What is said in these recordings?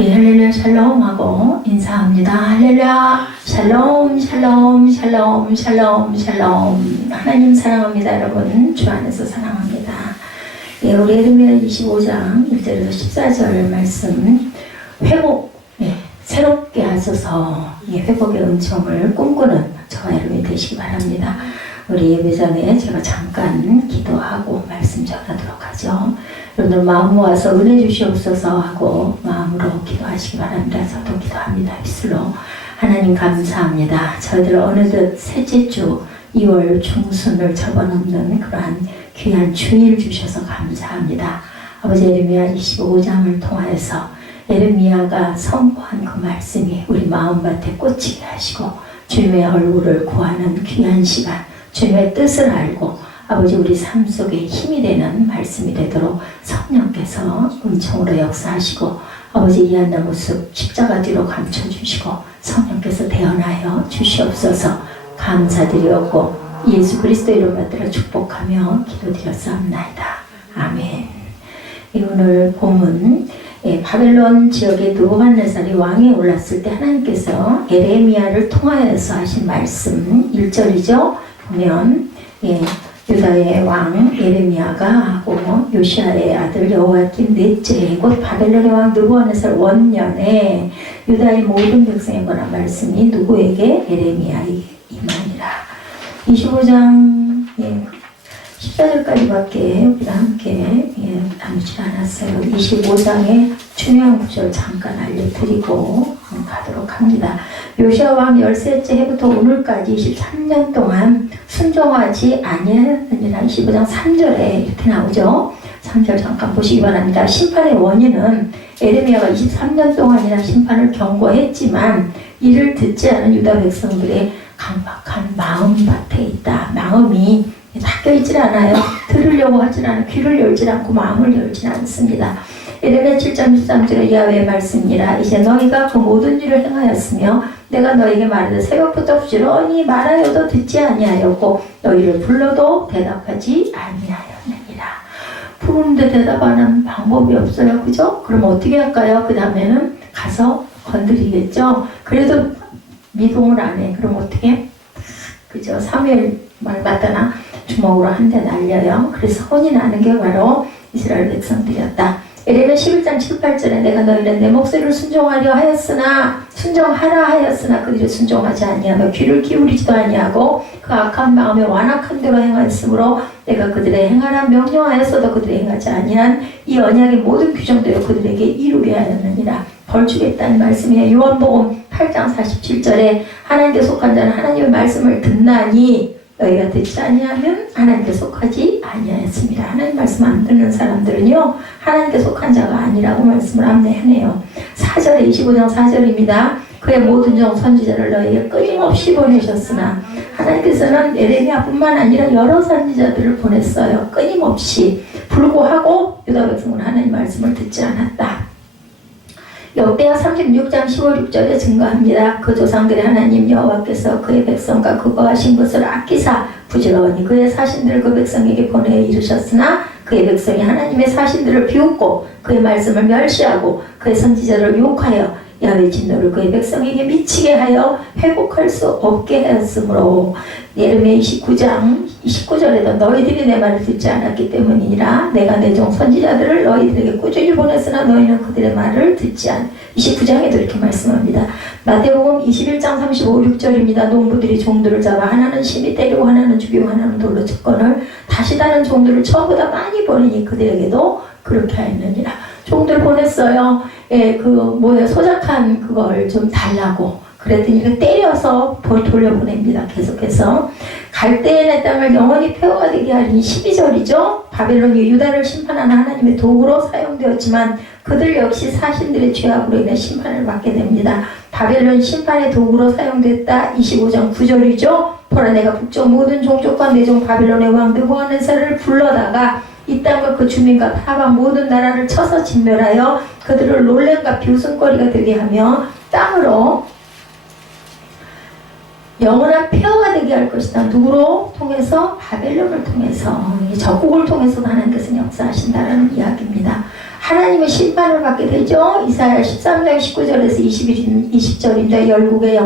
우리 할렐루야 샬롬하고 인사합니다. 할렐루야 샬롬 샬롬 샬롬 샬롬 샬롬. 하나님 사랑합니다. 여러분 주 안에서 사랑합니다. 예, 우리 에르미야 25장 1절에서 14절 말씀 회복, 새롭게 하소서. 회복의 은총을 꿈꾸는 저와 여러분이 되시기 바랍니다. 우리 예배 전에 제가 잠깐 기도하고 말씀 전하도록 하죠. 여러분들 마음 모아서 은혜 주시옵소서 하고 마음으로 기도하시기 바랍니다. 저도 기도합니다. 입술로. 하나님 감사합니다. 저희들 어느덧 셋째 주 2월 중순을 접어넘는 그러한 귀한 주일 주셔서 감사합니다. 아버지 에르미야 25장을 통하여서 에르미야가 선포한 그 말씀이 우리 마음밭에 꽂히게 하시고 주님의 얼굴을 구하는 귀한 시간, 주님의 뜻을 알고 아버지 우리 삶 속에 힘이 되는 말씀이 되도록 성령께서 은총으로 역사하시고 아버지 이한나무 숲 십자가 뒤로 감춰주시고 성령께서 대언하여 주시옵소서. 감사드리옵고 예수 그리스도 이름 받들어 축복하며 기도드렸사옵나이다. 아멘. 오늘 본문 바벨론 지역의 느부갓네살이 왕에 올랐을 때 하나님께서 에레미야를 통하여서 하신 말씀 1절이죠. 보면 유다의 왕 에레미야가 하고 요시야의 아들 여호야김 넷째 곧 바벨론의 왕 느부갓네살 원년에 유다의 모든 백성에 관한 말씀이 누구에게? 에레미야에게 임하니라. 25장 14절까지밖에 우리가 함께 나누지 않았어요. 25장의 중요한 구절 잠깐 알려드리고 가도록 합니다. 요시야 왕 13째 해부터 오늘까지 23년 동안 순종하지 아니하느니라. 25장 3절에 이렇게 나오죠. 3절 잠깐 보시기 바랍니다. 심판의 원인은 에레미야가 23년 동안이나 심판을 경고했지만 이를 듣지 않은 유다 백성들의 강박한 마음밭에 있다. 마음이 닫혀있질 않아요. 들으려고 하질 않아요. 귀를 열질 않고 마음을 열지 않습니다. 에레미야 7장 13절의 야훼의 말씀이라. 이제 너희가 그 모든 일을 행하였으며 내가 너에게 말하되 새벽부터 부지런히 말하여도 듣지 아니하였고 너희를 불러도 대답하지 아니하였느니라. 부르는데 대답 안 하는 방법이 없어요. 그죠? 그럼 어떻게 할까요? 그 다음에는 가서 건드리겠죠. 그래도 미동을 안 해. 그럼 어떻게? 그죠? 사무엘 말 맞다나 주먹으로 한 대 날려요. 그래서 혼이 나는 게 바로 이스라엘 백성들이었다. 에레미야 11장 7, 8절에 내가 너희는 내 목소리를 순종하라 하였으나 그들이 순종하지 아니하며 귀를 기울이지도 아니하고 그 악한 마음에 완악한 대로 행하였으므로 내가 그들의 행하라 명령하였어도 그들이 행하지 아니한 이 언약의 모든 규정대로 그들에게 이루게 하였느니라. 벌 주겠다는 말씀이에요. 요한복음 8장 47절에 하나님께 속한 자는 하나님의 말씀을 듣나니 너희가 듣지 아니하면 하나님께 속하지 아니하였습니다. 하나님 말씀 안 듣는 사람들은요 하나님께 속한 자가 아니라고 말씀을 안내하네요. 4절에 25장 4절입니다. 그의 모든 종 선지자를 너희에게 끊임없이 보내셨으나 하나님께서는 에레미야뿐만 아니라 여러 선지자들을 보냈어요. 끊임없이. 불구하고 유다 백성은 하나님 말씀을 듣지 않았다. 역대하 36장 15, 6절에 증거합니다. 그 조상들의 하나님 여호와께서 그의 백성과 그거 하신 것을 아끼사 부지런히 그의 사신들을 그 백성에게 보내 이르셨으나 그의 백성이 하나님의 사신들을 비웃고 그의 말씀을 멸시하고 그의 선지자를 욕하여 야훼의 진노를 그의 백성에게 미치게 하여 회복할 수 없게 하였으므로 예레미야 29장 29절에도 너희들이 내 말을 듣지 않았기 때문이니라. 내가 내 종 선지자들을 너희들에게 꾸준히 보냈으나 너희는 그들의 말을 듣지 않. 29장에도 이렇게 말씀합니다. 마태복음 21장 35, 6절입니다. 농부들이 종들을 잡아 하나는 심히 때리고 하나는 죽이고 하나는 돌로 쳤거늘 다시 다른 종들을 처음보다 많이 보내니 그들에게도 그렇게 하였느니라. 종들 보냈어요. 소작한 그걸 좀 달라고. 그랬더니 이거 때려서 돌려보냅니다. 계속해서. 갈대인의 땅을 영원히 폐허가 되게 하리니 12절이죠. 바벨론이 유다를 심판하는 하나님의 도구로 사용되었지만 그들 역시 사신들의 죄악으로 인해 심판을 받게 됩니다. 바벨론 심판의 도구로 사용됐다. 25장 9절이죠. 보라 내가 북쪽 모든 종족과 내 종 바벨론의 왕 느부갓네살을 불러다가 이 땅과 그 주민과 하방 모든 나라를 쳐서 진멸하여 그들을 놀램과 비웃음거리가 되게 하며 땅으로 영원한 폐허가 되게 할 것이다. 누구로 통해서? 바벨론을 통해서. 적국을 통해서 하나님께서 역사하신다는 이야기입니다. 하나님의 심판을 받게 되죠. 이사야 13장 19절에서 20절인데 열국의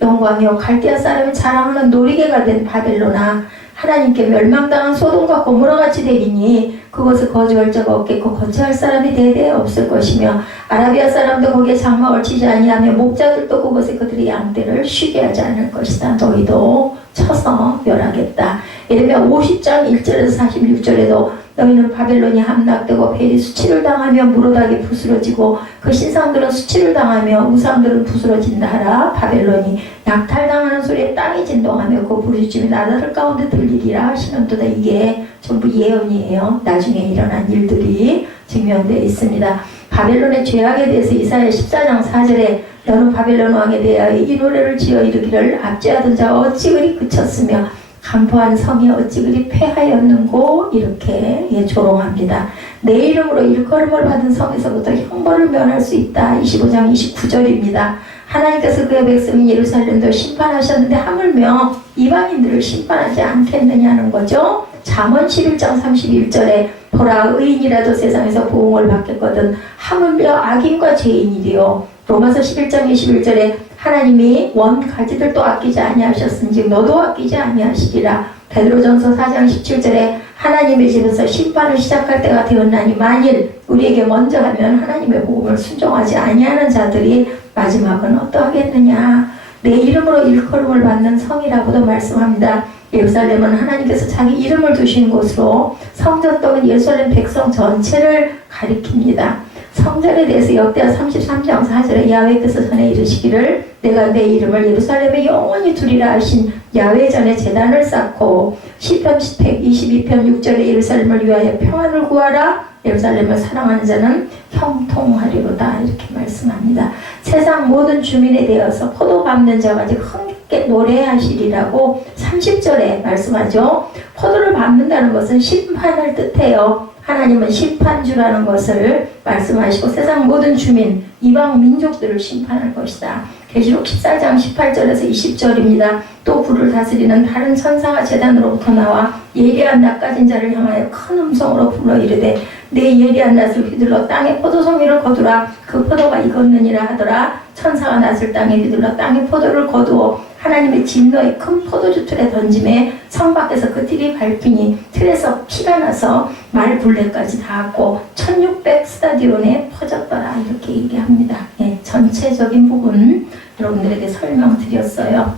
영광이요 갈대아 사람이 자랑하는 놀이개가 된 바벨론아 하나님께 멸망당한 소돔과 고모라 같이 되리니 그곳에 거주할 자가 없겠고 거처할 사람이 대대에 없을 것이며 아라비아 사람도 거기에 장막을 치지 아니하며 목자들도 그곳에 그들의 양떼를 쉬게 하지 않을 것이다. 너희도 쳐서 멸하겠다. 예레미야 50장 1절에서 46절에도 너희는 바벨론이 함락되고 벨이 수치를 당하며 무로닥이 부스러지고 그 신상들은 수치를 당하며 우상들은 부스러진다 하라. 바벨론이 약탈당하는 소리에 땅이 진동하며 그 부르짖음이 나라들 가운데 들리리라 하시는도다. 이게 전부 예언이에요. 나중에 일어난 일들이 증명되어 있습니다. 바벨론의 죄악에 대해서 이사야 14장 4절에 너는 바벨론 왕에 대하여 이 노래를 지어 이르기를 압제하던 자가 어찌 그리 그쳤으며 강포한 성이 어찌 그리 패하였는고 이렇게 조롱합니다. 내 이름으로 일컬음을 받은 성에서부터 형벌을 면할 수 있다. 25장 29절입니다. 하나님께서 그의 백성인 예루살렘도 심판하셨는데 하물며 이방인들을 심판하지 않겠느냐는 거죠. 잠언 11장 31절에 보라 의인이라도 세상에서 보응을 받겠거든 하물며 악인과 죄인이리요. 로마서 11장 21절에 하나님이 원 가지들도 아끼지 아니하셨은즉 너도 아끼지 아니하시리라. 베드로전서 4장 17절에 하나님의 집에서 심판을 시작할 때가 되었나니 만일 우리에게 먼저 하면 하나님의 복음을 순종하지 아니하는 자들이 마지막은 어떠하겠느냐. 내 이름으로 일컬음을 받는 성이라고도 말씀합니다. 예루살렘은 하나님께서 자기 이름을 두신 곳으로 성전 또는 예루살렘 백성 전체를 가리킵니다. 성전에 대해서 역대하 33장 4절에 야훼께서 전에 이르시기를 내가 내 이름을 예루살렘에 영원히 두리라 하신 야훼 전에 제단을 쌓고 시편 122편 6절에 예루살렘을 위하여 평안을 구하라. 예루살렘을 사랑하는 자는 형통하리로다. 이렇게 말씀합니다. 세상 모든 주민에 대해서 포도 밟는 자가 흥겹게 노래하시리라고 30절에 말씀하죠. 포도를 밟는다는 것은 심판을 뜻해요. 하나님은 심판주라는 것을 말씀하시고 세상 모든 주민, 이방 민족들을 심판할 것이다. 계시록 14장 18절에서 20절입니다. 또 불을 다스리는 다른 천사가 제단으로부터 나와 예리한 낯가진 자를 향하여 큰 음성으로 불러 이르되 내 예리한 낯을 휘둘러 땅에 포도송이를 거두라. 그 포도가 익었느니라 하더라. 천사가 낯을 땅에 휘둘러 땅에 포도를 거두어 하나님의 진노의 큰 포도주 틀에 던짐에 성 밖에서 그 틀이 밟히니 틀에서 피가 나서 말 굴레까지 닿았고 1600 스타디온에 퍼졌더라. 이렇게 얘기합니다. 전체적인 부분 여러분들에게 설명드렸어요.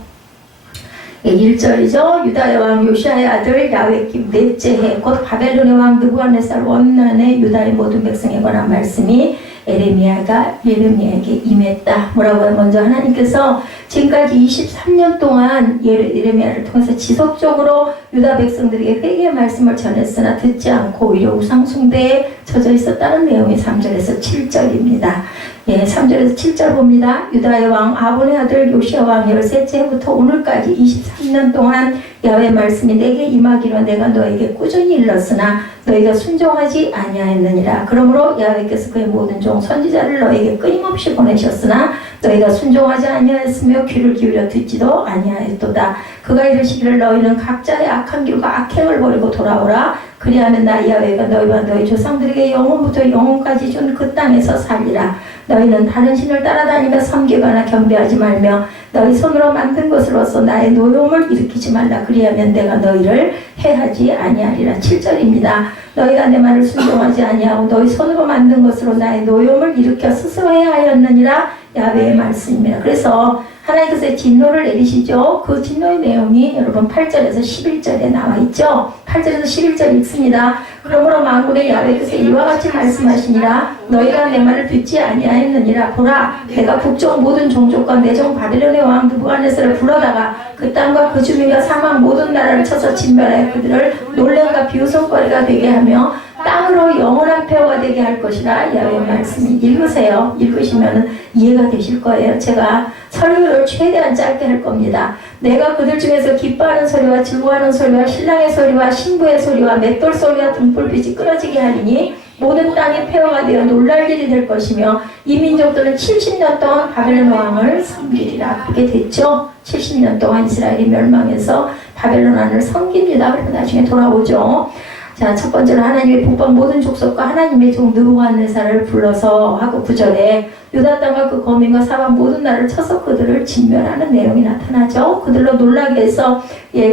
1절이죠. 유다의 왕 요시아의 아들 야훼kim 넷째 해 곧 바벨론의 왕 느부갓네살 원난의 유다의 모든 백성에 관한 말씀이 예레미야에게 임했다. 뭐라고요? 먼저 하나님께서 지금까지 23년 동안 예레미야를 통해서 지속적으로 유다 백성들에게 회개의 말씀을 전했으나 듣지 않고 오히려 우상숭배에 젖어 있었다는 내용이 3절에서 7절입니다. 3절에서 7절 봅니다. 유다의 왕 아본의 아들 요시아 왕 13째 해부터 오늘까지 23년 동안 야훼 말씀이 내게 임하기로 내가 너에게 꾸준히 일렀으나 너희가 순종하지 아니하였느니라. 그러므로 야훼께서 그의 모든 종 선지자를 너에게 끊임없이 보내셨으나 너희가 순종하지 아니하였으며 귀를 기울여 듣지도 아니하였도다. 그가 이르시기를 너희는 각자의 악한 길과 악행을 버리고 돌아오라. 그리하면 나 야훼가 너희와 너희 조상들에게 영원부터 영원까지 준 그 땅에서 살리라. 너희는 다른 신을 따라다니며 섬기거나 경배하지 말며 너희 손으로 만든 것으로서 나의 노여움을 일으키지 말라. 그리하면 내가 너희를 해하지 아니하리라. 7절입니다. 너희가 내 말을 순종하지 아니하고 너희 손으로 만든 것으로 나의 노여움을 일으켜 스스로 해하였느니라. 야훼의 말씀입니다. 그래서 하나님께서 진노를 내리시죠. 그 진노의 내용이 여러분 8절에서 11절에 나와 있죠. 8절에서 11절 읽습니다. 그러므로 만군의 야훼께서 이와 같이 말씀하시니라. 너희가 내 말을 듣지 아니하였느니라. 보라, 내가 북쪽 모든 종족과 내 종 바벨론의 왕 느부갓네살을 불러다가 그 땅과 그 주민과 사막 모든 나라를 쳐서 진멸하여 그들을 놀람과 비웃음거리가 되게 하며 땅으로 영원한 폐허가 되게 할 것이라. 야훼의 말씀이 읽으세요. 읽으시면 이해가 되실 거예요. 제가 설교를 최대한 짧게 할 겁니다. 내가 그들 중에서 기뻐하는 소리와 즐거워하는 소리와 신랑의 소리와 신부의 소리와 맷돌 소리와 등불빛이 끊어지게 하리니 모든 땅이 폐허가 되어 놀랄 일이 될 것이며 이 민족들은 70년 동안 바벨론 왕을 섬기리라. 그렇게 됐죠. 70년 동안 이스라엘이 멸망해서 바벨론 왕을 섬깁니다. 그리고 나중에 돌아오죠. 자, 자, 첫 번째로 하나님의 복방 모든 족속과 하나님의 종 느부갓네살을 불러서 하고 9절에 유다 땅과 그 거민과 사방 모든 나라를 쳐서 그들을 진멸하는 내용이 나타나죠. 그들로 놀라게 해서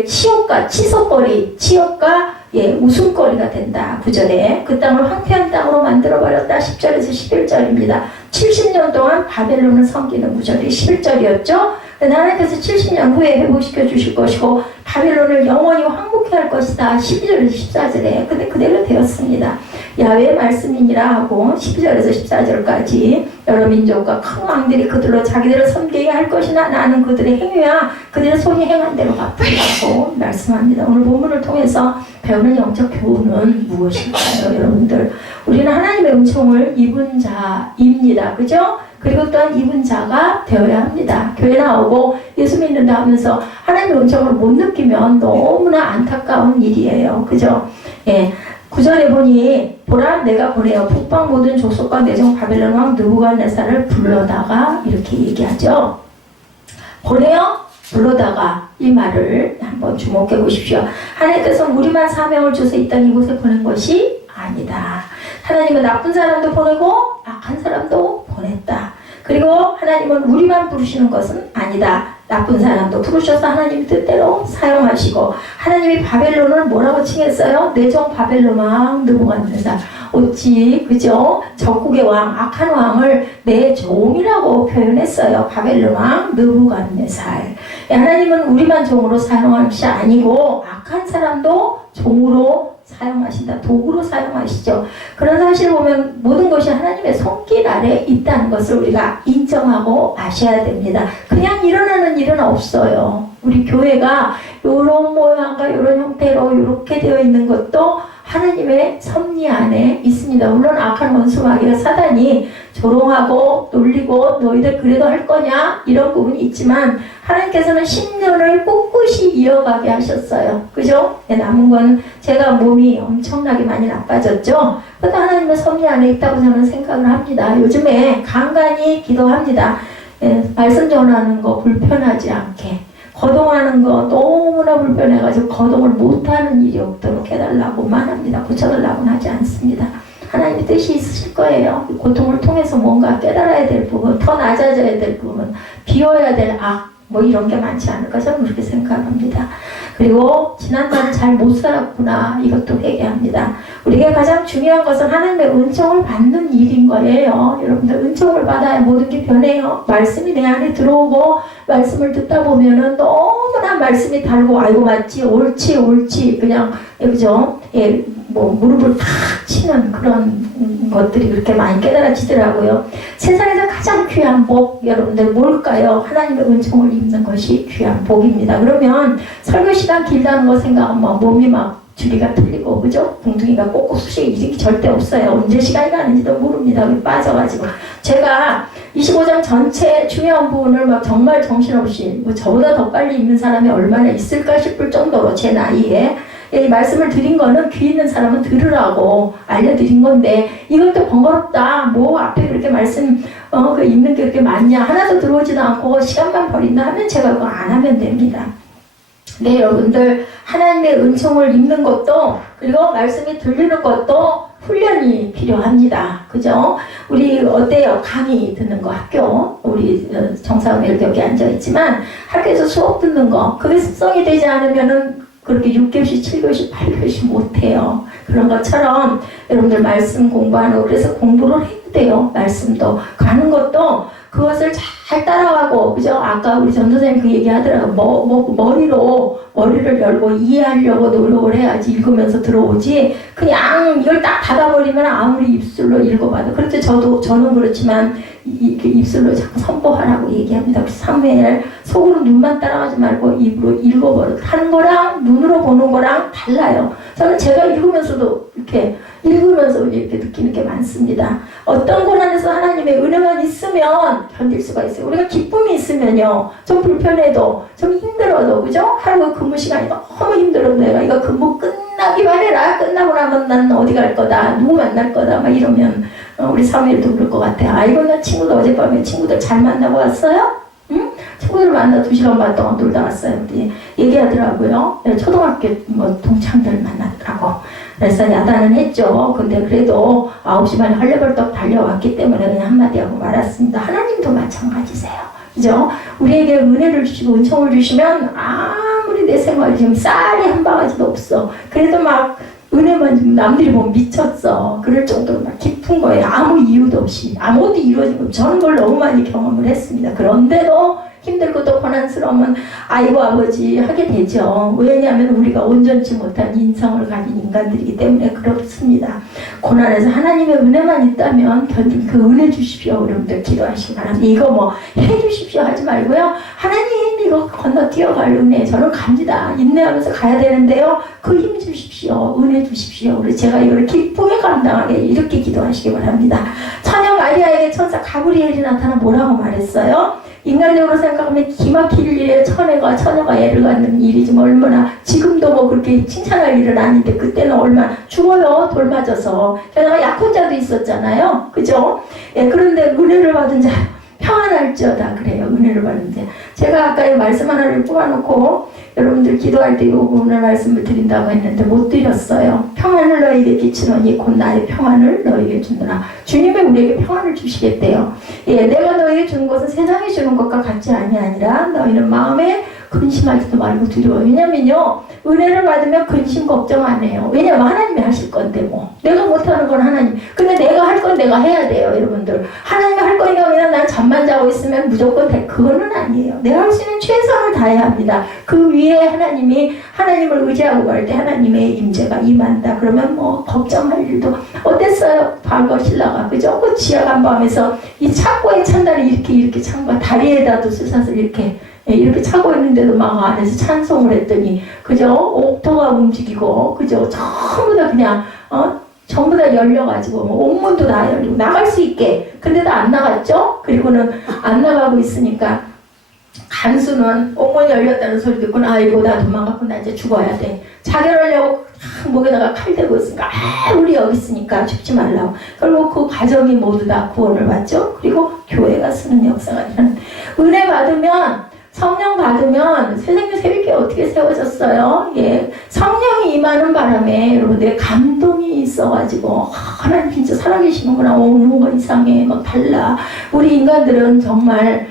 치욕과 치솟거리, 치욕과 웃음거리가 된다. 9절에 그 땅을 황폐한 땅으로 만들어버렸다. 10절에서 11절입니다. 70년 동안 바벨론을 섬기는 구절이 11절이었죠. 하나님께서 70년 후에 회복시켜 주실 것이고 바벨론을 영원히 황무케 할 것이다. 12절에서 14절에 근데 그대로 되었습니다. 야훼의 말씀이니라 하고 12절에서 14절까지 여러 민족과 큰 왕들이 그들로 자기들을 섬기게 할 것이나 나는 그들의 행위와 그들의 손이 행한 대로 갚으라고 말씀합니다. 오늘 본문을 통해서 배우는 영적 교훈은 무엇일까요, 여러분들? 우리는 하나님의 은총을 입은 자입니다. 그죠? 그리고 또한 입은 자가 되어야 합니다. 교회 나오고 예수 믿는다 하면서 하나님의 은총을 못 느끼면 너무나 안타까운 일이에요. 그죠? 9절에 보니 보라 내가 보내어 북방 모든 족속과 내종 바벨론 왕 느부갓네살을 불러다가 이렇게 얘기하죠. 보내어 불러다가 이 말을 한번 주목해 보십시오. 하나님께서 우리만 사명을 주서 이 땅 이곳에 보낸 것이 아니다. 하나님은 나쁜 사람도 보내고 악한 사람도 보냈다. 그리고 하나님은 우리만 부르시는 것은 아니다. 나쁜 사람도 부르셔서 하나님 뜻대로 사용하시고 하나님이 바벨론을 뭐라고 칭했어요? 내종 바벨론 왕 느부갓네살. 어찌 그죠? 적국의 왕, 악한 왕을 내 종이라고 표현했어요. 바벨론 왕 느부갓네살. 하나님은 우리만 종으로 사용하는 것이 아니고 악한 사람도 종으로 사용하신다. 도구로 사용하시죠. 그런 사실을 보면 모든 것이 하나님의 손길 아래 있다는 것을 우리가 인정하고 아셔야 됩니다. 그냥 일어나는 일은 없어요. 우리 교회가 이런 모양과 이런 형태로 이렇게 되어 있는 것도 하나님의 섭리 안에 있습니다. 물론 악한 원수 마귀와 사단이 조롱하고 놀리고 너희들 그래도 할 거냐 이런 부분이 있지만 하나님께서는 10년을 꿋꿋이 이어가게 하셨어요. 그죠? 남은 건 제가 몸이 엄청나게 많이 나빠졌죠. 그래도 하나님의 섭리 안에 있다고 저는 생각을 합니다. 요즘에 간간히 기도합니다. 말씀 전하는 거 불편하지 않게. 거동하는 거 너무나 불편해가지고 거동을 못하는 일이 없도록 해달라고만 합니다. 고쳐달라고는 하지 않습니다. 하나님의 뜻이 있으실 거예요. 고통을 통해서 뭔가 깨달아야 될 부분, 더 낮아져야 될 부분, 비워야 될 악, 뭐 이런 게 많지 않을까 저는 그렇게 생각합니다. 그리고 지난날은 잘 못 살았구나 이것도 회개합니다. 우리가 가장 중요한 것은 하나님의 은총을 받는 일인 거예요. 여러분들 은총을 받아야 모든 게 변해요. 말씀이 내 안에 들어오고 말씀을 듣다 보면은 너무나 말씀이 달고 아이고 맞지 옳지 그냥 그죠? 뭐 무릎을 탁 치는 그런 것들이 그렇게 많이 깨달아지더라고요. 세상에서 가장 귀한 복 여러분들 뭘까요? 하나님의 은총을 입는 것이 귀한 복입니다. 그러면 설교 시간 길다는 거 생각하면 몸이 막 주리가 틀리고 그죠? 궁둥이가 꼭꼭 쑤시게 이렇게 절대 없어요. 언제 시간이 가는지도 모릅니다. 빠져가지고 제가 25장 전체 중요한 부분을 막 정말 정신없이 뭐 저보다 더 빨리 읽는 사람이 얼마나 있을까 싶을 정도로 제 나이에 이 말씀을 드린 거는 귀 있는 사람은 들으라고 알려드린 건데 이것도 번거롭다. 뭐 앞에 그렇게 말씀 그 읽는 게 그렇게 많냐. 하나도 들어오지도 않고 시간만 버린다 하면 제가 그거 안 하면 됩니다. 네, 여러분들 하나님의 은총을 입는 것도 그리고 말씀이 들리는 것도 훈련이 필요합니다. 그죠? 우리 어때요? 강의 듣는 거 학교 우리 정사은혜를 여기 앉아있지만 학교에서 수업 듣는 거 그게 습성이 되지 않으면은 그렇게 6교시, 7교시, 8교시 못해요. 그런 것처럼 여러분들 말씀 공부하는 그래서 공부를 해야 돼요. 말씀도 가는 것도 그것을 잘 따라가고 그죠? 아까 우리 전도사님 그 얘기 하더라고요. 머리를 열고 이해하려고 노력을 해야지 읽으면서 들어오지 그냥 이걸 딱 닫아버리면 아무리 입술로 읽어봐도 그렇죠. 저는 그렇지만 입술로 자꾸 선포하라고 얘기합니다. 우리 사무엘 속으로 눈만 따라가지 말고 입으로 읽어버려 하는 거랑 눈으로 보는 거랑 달라요. 저는 제가 읽으면서도 이렇게 느끼는 게 많습니다. 어떤 고난에서 하나님의 은혜만 있으면 견딜 수가 있어요. 우리가 기쁨이 있으면요. 좀 불편해도 좀 힘들어도 그죠? 하루 근무 시간이 너무 힘들어도 내가 이거 근무 끝나기만 해라. 끝나고 나면 난 어디 갈 거다. 누구 만날 거다. 막 이러면 우리 사무엘도 그럴 것 같아요. 아이고 나 친구들 어젯밤에 친구들 잘 만나고 왔어요? 응? 친구들 만나 2시간 반 동안 놀다 왔어요. 근데 얘기하더라고요. 초등학교 뭐 동창들 만났더라고. 그래서 야단은 했죠. 근데 그래도 9시 반에 헐레벌떡 달려왔기 때문에 그냥 한마디 하고 말았습니다. 하나님도 마찬가지세요. 그죠? 우리에게 은혜를 주시고 은총을 주시면 아무리 내 생활이 지금 쌀이 한 바가지도 없어. 그래도 막 은혜만 지금 남들이 보면 미쳤어. 그럴 정도로 막 깊은 거예요. 아무 이유도 없이. 아무것도 이루어지고 저는 그걸 너무 많이 경험을 했습니다. 그런데도 힘들고 또 고난스러우면 아이고 아버지 하게 되죠. 왜냐하면 우리가 온전치 못한 인성을 가진 인간들이기 때문에 그렇습니다. 고난에서 하나님의 은혜만 있다면 견딘 그 은혜 주십시오. 여러분들 기도하시기 바랍니다. 이거 뭐 해주십시오 하지 말고요. 하나님 이거 건너뛰어갈 은혜 저는 갑니다. 인내하면서 가야 되는데요. 그 힘 주십시오. 은혜 주십시오. 우리 제가 이걸 기쁘게 감당하게 이렇게 기도하시기 바랍니다. 처녀 마리아에게 천사 가브리엘이 나타나 뭐라고 말했어요? 인간적으로 생각하면 기막힐 일에 처녀가 애를 갖는 일이지 뭐 얼마나 지금도 뭐 그렇게 칭찬할 일은 아닌데 그때는 얼마나 죽어요. 돌 맞아서. 게다가 약혼자도 있었잖아요. 그죠? 예, 그런데 은혜를 받은 자 평안할지어다 그래요. 은혜를 받은 자. 제가 아까 이 말씀 하나를 뽑아놓고 여러분들 기도할 때 이 오늘 말씀을 드린다고 했는데 못 드렸어요. 평안을 너에게 끼치노니 곧 나의 평안을 너에게 주노라. 주님이 우리에게 평안을 주시겠대요. 예, 내가 너에게 주는 것은 세상이 주는 것과 같지 아니라 너희는 마음에 근심하지도 말고 두려워. 왜냐면요 은혜를 받으면 근심 걱정 안 해요. 왜냐면 하나님이 하실 건데 뭐 내가 못하는 건 하나님. 근데 내가 할 건 내가 해야 돼요. 여러분들 하나님이 할 거니까 그냥 난 잠만 자고 있으면 무조건 돼. 그거는 아니에요. 내가 할 수 있는 최선을 다해야 합니다. 그 위에 하나님을 의지하고 갈 때 하나님의 임재가 임한다. 그러면 뭐 걱정할 일도 어땠어요? 과거 신라가 그죠? 그 지하간 밤에서 이 창고에 찬다를 이렇게 찬 거야. 다리에다도 쇠사슬 이렇게 차고 있는데도 막 안에서 찬송을 했더니 그죠? 옥토가 움직이고 그죠? 전부 다 그냥 전부 다 열려가지고 뭐 옥문도 다 열리고 나갈 수 있게. 근데도 안 나갔죠? 그리고는 안 나가고 있으니까 간수는 옥문이 열렸다는 소리 듣고는 아이고 나 도망갔고 나 이제 죽어야 돼. 자결하려고 목에다가 칼 대고 있으니까 우리 여기 있으니까 죽지 말라고. 결국 그 가정이 모두 다 구원을 받죠. 그리고 교회가 쓰는 역사가 일어나는. 은혜 받으면 성령 받으면 세상에 새롭게 어떻게 세워졌어요? 예, 성령이 임하는 바람에 여러분들 감동이 있어가지고 하나님 진짜 살아계시는구나. 뭔가 이상해 막 달라. 우리 인간들은 정말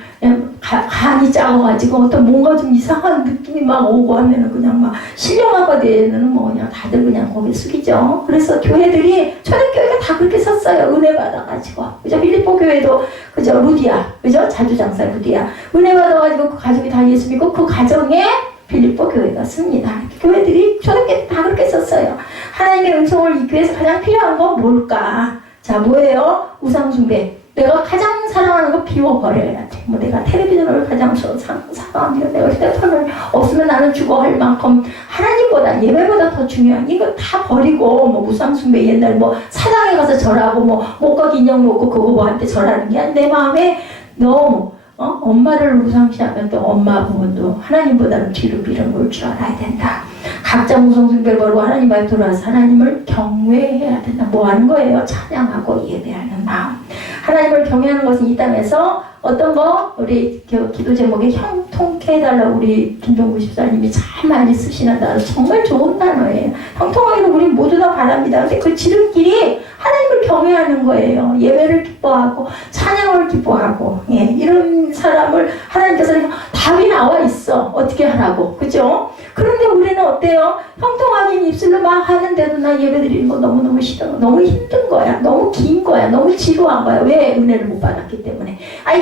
간이 작아가지고 어떤 뭔가 좀 이상한 느낌이 막 오고 하면은 그냥 막 신령화가 되는 뭐 그냥 다들 그냥 고개 숙이죠. 그래서 교회들이 초대교회가 다 그렇게 섰어요. 은혜 받아가지고. 그죠? 필리포 교회도 그죠? 루디아. 그죠? 자주장사 루디아. 은혜 받아가지고 그 가족이 다 예수 믿고 그 가정에 필리포 교회가 씁니다. 교회들이 초대교회 다 그렇게 썼어요. 하나님의 은총을 잊기 위해서 가장 필요한 건 뭘까? 자, 뭐예요? 우상숭배. 내가 가장 사랑하는 거 비워버려야 돼. 뭐 내가 텔레비전을 가장 사랑하는 내가 휴대폰을 없으면 나는 죽어 할 만큼 하나님보다 예배보다 더 중요한 이거 다 버리고 뭐 무상숭배 옛날 뭐 사당에 가서 절하고 뭐 목각 인형 놓고 그거 뭐한테 절하는 게 아니라 내 마음에 너무 엄마를 우상시하면 또 엄마 부분도 하나님보다는 뒤로 밀어놓을 줄 알아야 된다. 각자 무상숭배를 버리고 하나님 앞에 돌아와서 하나님을 경외해야 된다. 뭐 하는 거예요? 찬양하고 예배하는 마음. 하나님을 경외하는 것은 이 땅에서 어떤 거? 우리 기도 제목에 형통케 해달라고 우리 김종구 집사님이 참 많이 쓰시는 단어. 정말 좋은 단어예요. 형통하기를 우리 모두 다 바랍니다. 근데 그 지름길이 하나님을 경외하는 거예요. 예배를 기뻐하고 찬양을 기뻐하고 이런 사람을 하나님께서 답이 나와 있어. 어떻게 하라고. 그죠? 그런데 우리는 어때요? 형통하긴 입술로 막 하는데도 나 예배 드리는 거 너무너무 싫어. 너무 힘든 거야. 너무 긴 거야. 너무 지루한 거야. 왜? 은혜를 못 받았기 때문에.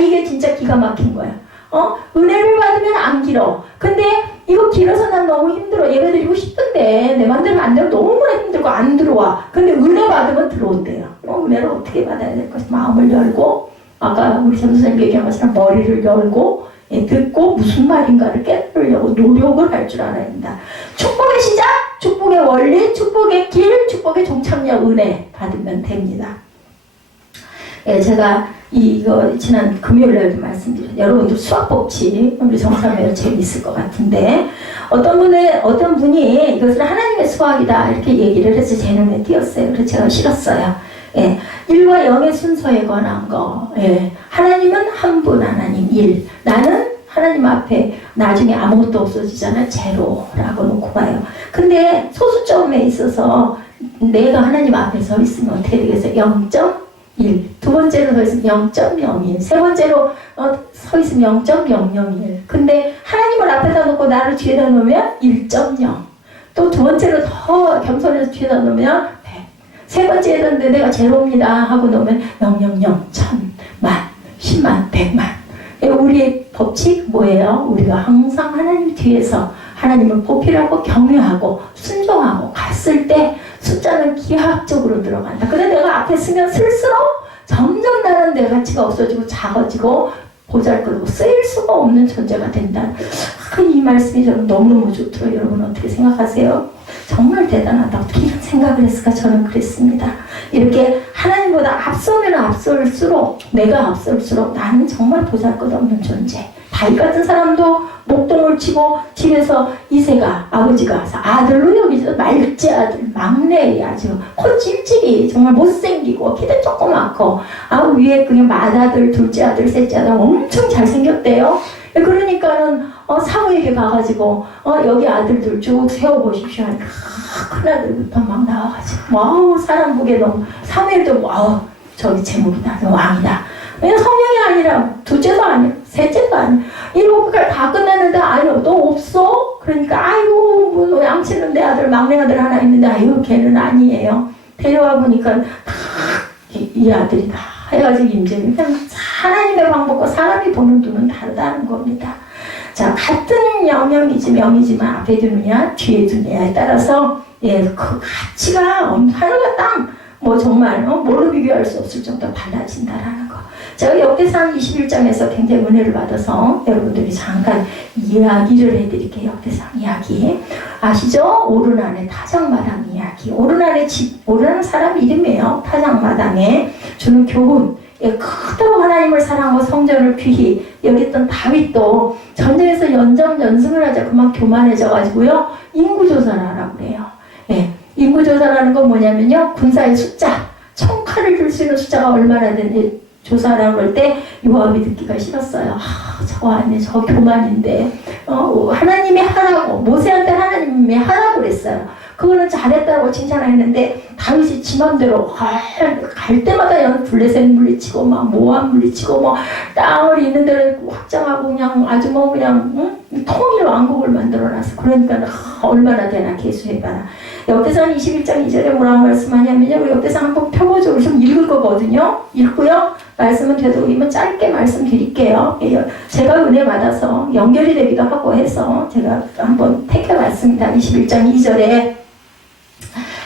이게 진짜 기가 막힌 거야. 은혜를 받으면 안 길어. 근데 이거 길어서 난 너무 힘들어. 예배 드리고 싶은데 내 맘대로 안 되고 너무나 힘들고 안 들어와. 근데 은혜 받으면 들어온대요. 은혜를 어떻게 받아야 될 것이 마음을 열고 아까 우리 전도사님 얘기한 것처럼 머리를 열고 듣고 무슨 말인가를 깨달으려고 노력을 할 줄 알아야 된다. 축복의 시작, 축복의 원리, 축복의 길, 축복의 종착역 은혜 받으면 됩니다. 제가 이거 지난 금요일날도 말씀드렸어요. 여러분들 수학 법칙 우리 정사면 재미있을 것 같은데 어떤 분이 이것을 하나님의 수학이다 이렇게 얘기를 해서 제 눈에 띄었어요. 그래서 제가 싫었어요. 1과 0의 순서에 관한 거. 하나님은 한 분 하나님 1. 나는 하나님 앞에 나중에 아무것도 없어지잖아요. 제로라고 놓고 봐요. 근데 소수점에 있어서 내가 하나님 앞에 서 있으면 어떻게 되겠어요? 0.1. 두 번째로 서 있으면 0.01. 세 번째로 서 있으면 0.001. 근데 하나님을 앞에다 놓고 나를 뒤에다 놓으면 1.0. 또 두 번째로 더 겸손해서 뒤에다 놓으면 100. 세 번째에 뒀는데 내가 제로입니다 하고 놓으면 000, 1000, 만, 10만, 100만. 우리의 법칙 뭐예요? 우리가 항상 하나님 뒤에서 하나님을 보필하고 경외하고 순종하고 갔을 때 숫자는 기하학적으로 들어간다. 근데 내가 앞에 쓰면 쓸수록 점점 나는 내 가치가 없어지고 작아지고 보잘것없고 쓰일 수가 없는 존재가 된다. 이 말씀이 저는 너무너무 좋더라고요. 여러분 어떻게 생각하세요? 정말 대단하다. 어떻게 이런 생각을 했을까? 저는 그랬습니다. 이렇게 하나님보다 앞서면 앞설수록 내가 앞설수록 나는 정말 보잘것없는 존재. 다윗 같은 사람도 목동을 치고 집에서 이새가 아버지가 아들로 여기죠. 말째 아들 막내 아주 코 찔찔이 정말 못생기고 키도 조그맣고 위에 그냥 맏아들 둘째 아들 셋째 아들 엄청 잘생겼대요. 그러니까는 사무에게 가가지고 여기 아들들 쭉 세워보십시오 하니까 큰아들부터 막 나와가지고 와우 사람 보기에 너무 사무엘도 와우 저기 제목이다 왕이다. 왜냐면 성령이 아니라 둘째도 아니야 셋째도 아니야 일곱까지 다 끝났는데 아유 너 없어? 그러니까 아이고 뭐 양치는 내 아들 막내 아들 하나 있는데 아유 걔는 아니에요. 데려와 보니까 다 이 아들이다 해가지고 임재는 하나님의 방법과 사람이 보는 눈은 다르다는 겁니다. 자 같은 명이지만 앞에 두느냐 뒤에 두느냐에 따라서 그 가치가 하늘과 땅 뭐 정말 뭘로 비교할 수 없을 정도로 달라진다라는 거. 제가 역대상 21장에서 굉장히 은혜를 받아서 여러분들이 잠깐 이야기를 해드릴게요. 역대상 이야기 아시죠? 오르난의 타작마당 이야기. 오르난 사람 이름이에요. 타작마당에 주는 교훈. 크도록 하나님을 사랑하고 성전을 귀히 여겼던 다윗도 전쟁에서 연승을 하자 그만 교만해져가지고요 인구조사를 하라고 그래요. 인구조사라는 건 뭐냐면요 군사의 숫자 총칼을 들 수 있는 숫자가 얼마나 되는지 조사하라고 할 때 요압이 듣기가 싫었어요. 저거 아니네 저 교만인데 하나님이 하라고 모세한테 하나님이 하라고 그랬어요. 그거는 잘했다고 칭찬했는데 다윗이 지 맘대로 갈 때마다 블레셋 물리치고 막 모압 물리치고 뭐 땅을 있는 대로 확장하고 그냥 아주 뭐 그냥 통일 왕국을 만들어놨어. 그러니까 얼마나 되나 계수해봐라. 역대상 21장 2절에 뭐라고 말씀하냐면요. 역대상 한번 펴보죠. 좀 읽을 거거든요. 읽고요. 말씀은 되도록이면 짧게 말씀드릴게요. 제가 은혜 받아서 연결이 되기도 하고 해서 제가 한번 택해봤습니다. 21장 2절에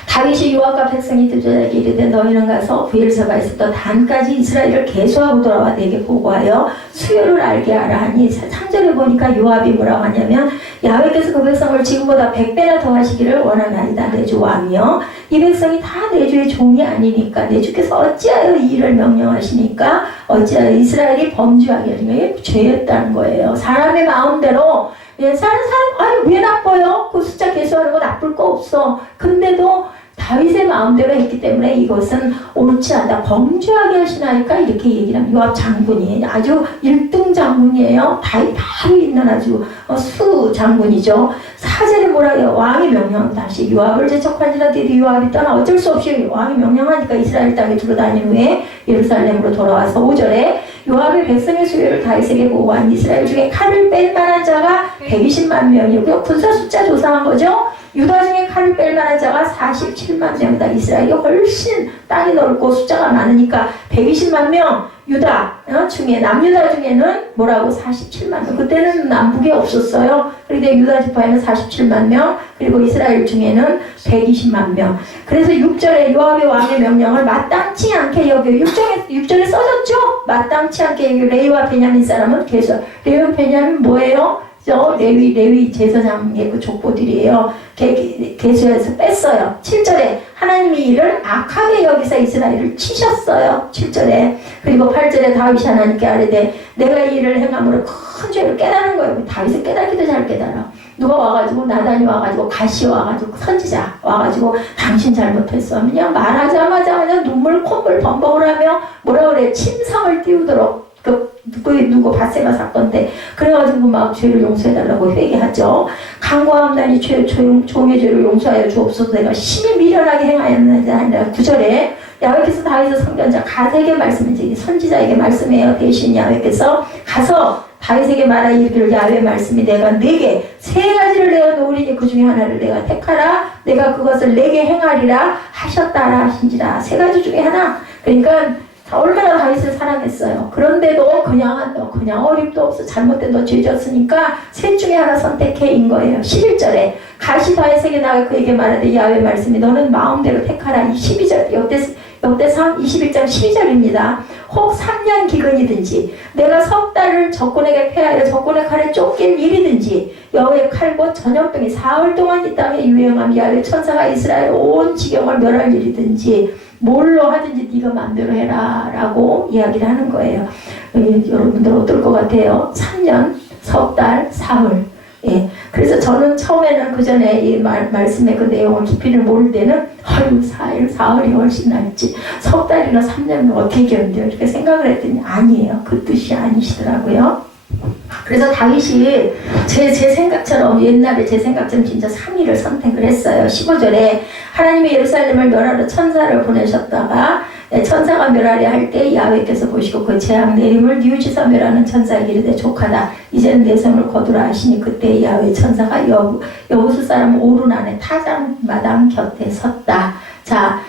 다윗이 요압과 백성이 들자에게 이르되 너희는 가서 브엘세바에 있었던 단까지 이스라엘을 계수하고 돌아와 내게 보고하여 수요를 알게 하라 하니 3절에 보니까 요압이 뭐라고 하냐면 야훼께서 그 백성을 지금보다 100배나 더 하시기를 원하나이다. 내 주 왕이여 이 백성이 다 내 주의 종이 아니니까 내 주께서 어찌하여 이 일을 명령하시니까 어찌하여 이스라엘이 범죄하게 하시니 죄였다는 거예요. 사람의 마음대로 사람 아니 왜 나빠요? 그 숫자 계수하는 거 나쁠 거 없어. 근데도 다윗의 마음대로 했기 때문에 이것은 옳지 않다. 범죄하게 하시나니까 이렇게 얘기를 합니다. 요압 장군이 아주 1등 장군이에요. 다윗 바로 있는 아주 수 장군이죠. 4절에 뭐라 해요? 왕이 명령 다시 요압을 제척하니라 뒤에 요압이 떠나 어쩔 수 없이 왕이 명령하니까 이스라엘 땅에 들어다닌 후에 예루살렘으로 돌아와서 5절에 요압의 백성의 수요를 다윗에게 보고한 이스라엘 중에 칼을 뺄 만한 자가 120만 명이고요. 군사 숫자 조사한 거죠. 유다 중에 칼을 뺄 만한 자가 47만 명이다. 이스라엘이 훨씬 땅이 넓고 숫자가 많으니까 120만 명 유다 중에 남유다 중에는 뭐라고 47만 명. 그때는 남북이 없었어요. 그런데 유다 지파에는 47만 명 그리고 이스라엘 중에는 120만 명. 그래서 6절에 요압의 왕의 명령을 마땅치 않게 여겨 6절에 써졌죠. 마땅치 않게 여겨 레위와 베냐민 사람은 계속 레위와 베냐민 뭐예요? 레위 제사장의 그 족보들이에요. 계수해서 뺐어요. 7절에 하나님이 이를 악하게 여기사 이스라엘을 치셨어요. 7절에 그리고 8절에 다윗이 하나님께 아뢰되 내가 이 일을 행함으로 큰 죄를 깨달은 거예요. 다윗이 깨닫기도 잘 깨달아. 누가 와가지고 나단이 와가지고 가시 와가지고 선지자 와가지고 당신 잘못했어. 그냥 말하자마자 그냥 눈물 콧물 범벅을 하며 뭐라 그래 침상을 띄우도록 누구 바세바 사건 때 그래가지고 막 죄를 용서해달라고 회개하죠. 간구하옵나니 종의 죄를 용서하여 주옵소서. 내가 심히 미련하게 행하였느냐 아니라 9절에 야훼께서 다윗의 선견자 갓에게 말씀해 선지자에게 말씀해요. 대신 야훼께서 가서 다윗에게 말하 이르기를 야훼의 말씀이 내가 네게 세 가지를 내어 놓으리니 그 중에 하나를 내가 택하라. 내가 그것을 네게 행하리라 하셨다라 하신지라. 세 가지 중에 하나. 그러니까 얼마나 다윗을 사랑했어요. 그런데도 그냥 어림도 없어 잘못된 너 죄졌으니까 셋 중에 하나 선택해인 거예요. 11절에 가시 다윗에게 나가 그에게 말하되 야훼의 말씀이 너는 마음대로 택하라. 12절 역대상 21장 12절입니다. 혹 3년 기근이든지 내가 석 달을 적군에게 패하여 적군의 칼에 쫓길 일이든지 여호와의 칼 곧 전염병이 사흘 동안 이 땅에 유행함 야훼 천사가 이스라엘 온 지경을 멸할 일이든지 뭘로 하든지 네가 마음대로 해라 라고 이야기를 하는 거예요. 여러분들 어떨 것 같아요? 3년, 석 달, 사흘. 예. 그래서 저는 처음에는 그 전에 이 말씀의 그 내용을 깊이를 모를 때는 4일, 사흘이 훨씬 낫지 석 달이나 3년은 어떻게 견뎌 이렇게 생각을 했더니 아니에요. 그 뜻이 아니시더라고요. 그래서 다윗이 제 생각처럼 옛날에 제 생각처럼 진짜 3일을 선택을 했어요. 15절에 하나님이 예루살렘을 멸하러 천사를 보내셨다가 천사가 멸하려 할 때 야훼께서 보시고 그 재앙 내림을 뉘우치사 멸하는 천사에게 이르되 족하다 이제는 내 성을 거두라 하시니 그때 야훼 천사가 여호수 사람 오르난의 타작마당 곁에 섰다. 자,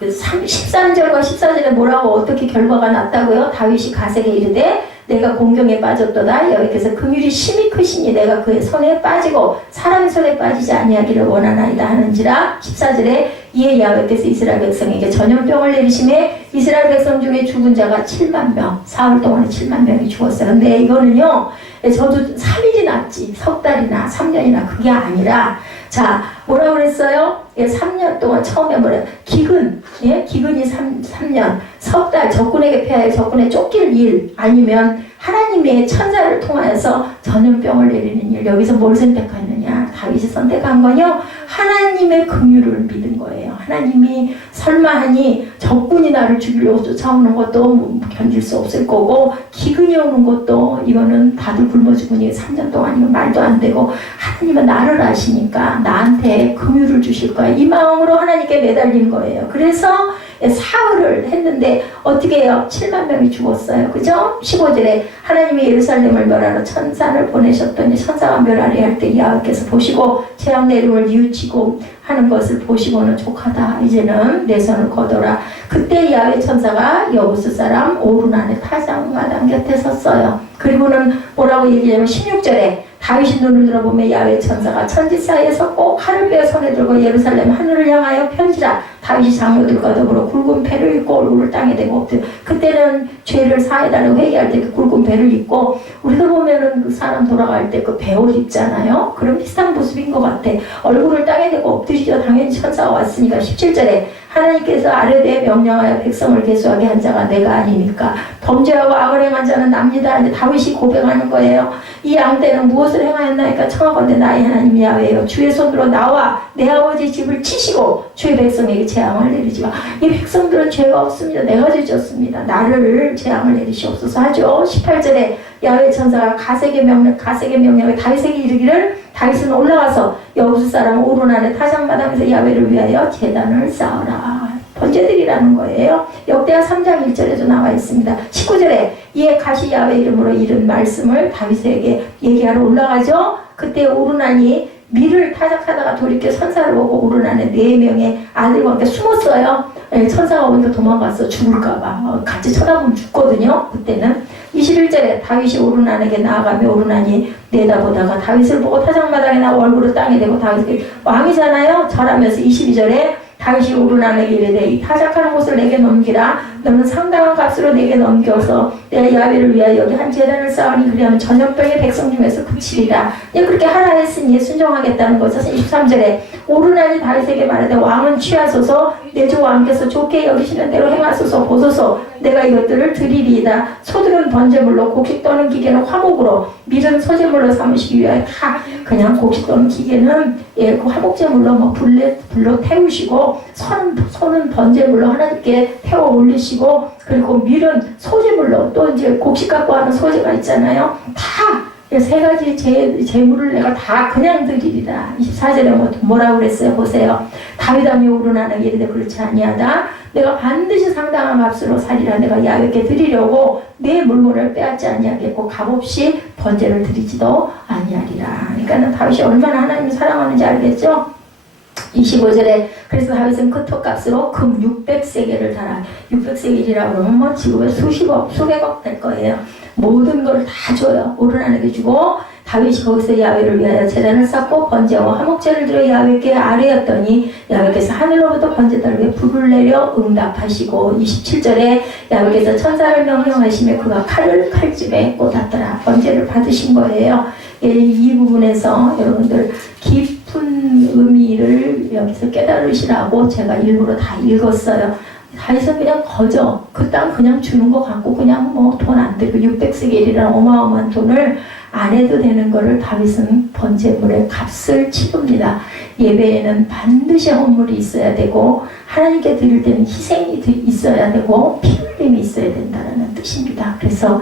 13절과 14절에 뭐라고 어떻게 결과가 났다고요? 다윗이 갓에게 이르되 내가 공경에 빠졌도다. 여호와께서 긍휼이 심히 크시니 내가 그의 손에 빠지고 사람의 손에 빠지지 아니하기를 원하나이다 하는지라. 14절에 이에 야훼께서 이스라엘 백성에게 전염병을 내리심에 이스라엘 백성 중에 죽은 자가 7만 명, 사흘 동안에 7만 명이 죽었어요. 근데 이거는요, 저도 3일이 낫지 석 달이나 3년이나 그게 아니라 자, 뭐라고 그랬어요? 3년 동안 처음에 뭐래요? 기근이 3년, 석 달 적군에게 패하여 적군에 쫓길 일 아니면 하나님의 천사를 통하여서 전염병을 내리는 일. 여기서 뭘 선택하느냐? 다윗이 선택한 건요, 하나님의 긍휼을 믿은 거예요. 하나님이 설마하니 적군이 나를 죽이려고 쫓아오는 것도 견딜 수 없을 거고 기근이 오는 것도 이거는 다들 굶어 죽으니 3년 동안이면 말도 안 되고 하나님은 나를 아시니까 나한테 긍휼을 주실 거야. 이 마음으로 하나님께 매달린 거예요. 그래서 사흘을 했는데 어떻게 해요? 7만 명이 죽었어요. 그죠? 15절에 하나님이 예루살렘을 멸하러 천사를 보내셨더니 천사가 멸하려 할 때 야훼께서 보시고 재앙 내림을 뉘우치고 하는 것을 보시고는 족하다. 이제는 내 손을 거둬라. 그때 야훼 천사가 여호수 사람 오르난의 타작마당 곁에 섰어요. 그리고는 뭐라고 얘기하냐면 16절에 다윗이 눈을 들어보면 야훼 천사가 천지 사이에 섰고 칼을 빼어 손에 들고 예루살렘 하늘을 향하여 편지라. 다윗이 장로들과 더불어 굵은 배를 입고 얼굴을 땅에 대고 엎드려. 그때는 죄를 사해달라고 회개할 때 그 굵은 배를 입고 우리도 보면은 그 사람 돌아갈 때 그 배옷 입잖아요. 그런 비슷한 모습인 것 같아. 얼굴을 땅에 대고 엎드리죠. 당연히 천사가 왔으니까. 17절에 하나님께서 아뢰되 명령하여 백성을 계수하게 한 자가 내가 아니니까 범죄하고 악을 행한 자는 납니다. 이제 다윗이 고백하는 거예요. 이 양떼는 무엇을 행하였나이까 청하건대 나의 하나님 야훼여 주의 손으로 나와 내 아버지 집을 치시고 주의 백성에게 재앙을 내리지 마. 이 백성들은 죄가 없습니다. 내가 죄졌습니다. 나를 재앙을 내리시옵소서 하죠. 18절에 야훼 천사가 갓에게 명령해 다윗에게 이르기를 다윗은 올라가서 여호수 사람 오르난의 타작마당에서 야훼를 위하여 제단을 쌓아라. 번제들이라는 거예요. 역대하 3장 1절에도 나와 있습니다. 19절에 이에 가시 야훼 이름으로 이른 말씀을 다윗에게 얘기하러 올라가죠. 그때 오르난이 밀을 타작하다가 돌이켜 천사를 보고 오르난의 4명의 아들과 함께 숨었어요. 천사가 오니까 도망갔어. 죽을까봐. 같이 쳐다보면 죽거든요. 그때는 21절에 다윗이 오르난에게 나아가며 오르난이 내다보다가 다윗을 보고 타작마당에 나와 얼굴을 땅에 대고 다윗이 왕이잖아요. 절하면서 22절에 다윗이 오르난에게 이르되 이 타작하는 곳을 내게 넘기라. 너는 상당한 값으로 내게 넘겨서 내가 야훼를 위하여 여기 한 제단을 쌓으니 그리하면 전염병의 백성 중에서 그치리라. 그렇게 하라 했으니 순종하겠다는 거죠. 23절에 오르난이 다윗에게 말하되 왕은 취하소서 내 주 왕께서 좋게 여기시는 대로 행하소서 보소서 내가 이것들을 드리리이다. 소들은 번제물로 곡식 떠는 기계는 화목으로 밀은 소제물로 삼으시기 위하여 다 그냥 곡식 떠는 기계는 그 화목제물로 불로 태우시고 손은 번제물로 하나님께 태워 올리시고 밟으시고 그리고 밀은 소재물로 또 이제 곡식 갖고 하는 소재가 있잖아요. 다 세 가지 재물을 내가 다 그냥 드리리라. 24절에 뭐라고 그랬어요? 보세요. 다윗아미 오르나는 이르되 그렇지 아니하다. 내가 반드시 상당한 값으로 살리라. 내가 야훼께 드리려고 내 물건을 빼앗지 아니하겠고 값없이 번제를 드리지도 아니하리라. 그러니까 다윗이 얼마나 하나님을 사랑하는지 알겠죠? 25절에 그래서 다윗은 그 톱값으로 금 600세겔을 달아. 600세겔이라고 그러면 뭐 지금의 수십억, 수백억 될 거예요. 모든 걸 다 줘요. 오르나에게 주고 다윗이 거기서 야훼를 위하여 제단을 쌓고 번제와 화목제를 드려 야훼께 아뢰었더니 야훼께서 하늘로부터 번제단을 위해 불을 내려 응답하시고 27절에 야훼께서 천사를 명령하시며 그가 칼집에 꽂았더라. 번제를 받으신 거예요. 이 부분에서 여러분들 깊은 의미를 여기서 깨달으시라고 제가 일부러 다 읽었어요. 다윗은 그냥 거저 그 땅 그냥 주는 거 갖고 그냥 뭐 돈 안 들고 600세겔이라는 어마어마한 돈을 안 해도 되는 거를 다윗은 번제물의 값을 치릅니다. 예배에는 반드시 헌물이 있어야 되고 하나님께 드릴 때는 희생이 있어야 되고 피 흘림이 있어야 된다는 뜻입니다. 그래서